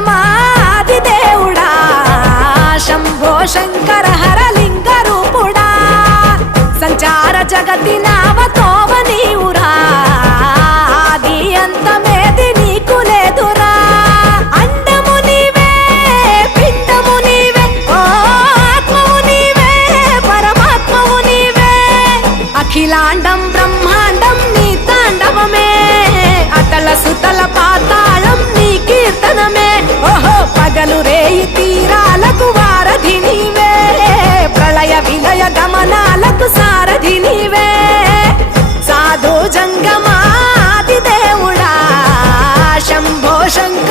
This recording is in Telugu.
జంగమాది దేవుడా శంభో శంకర హరలింగ రూపుడా సంచార జగతి నావతోవ నీవురా ఆది అంతమేది నీకు లేదురా అండము నీవే పిండము నీవే ఓ ఆత్మవు నీవే పరమాత్మవు నీవే అఖిలాండం బ్రహ్మాండం నీ తాండవమే అతల సుతల పాతాళం నీ కీర్తనమే ఓహో పగలు రేయి తీరాలకు వారధి నీవే ప్రళయ విలయ గమనాలకు సారథి నీవే సాధు జంగమాది దేవుడా శంభో శంకర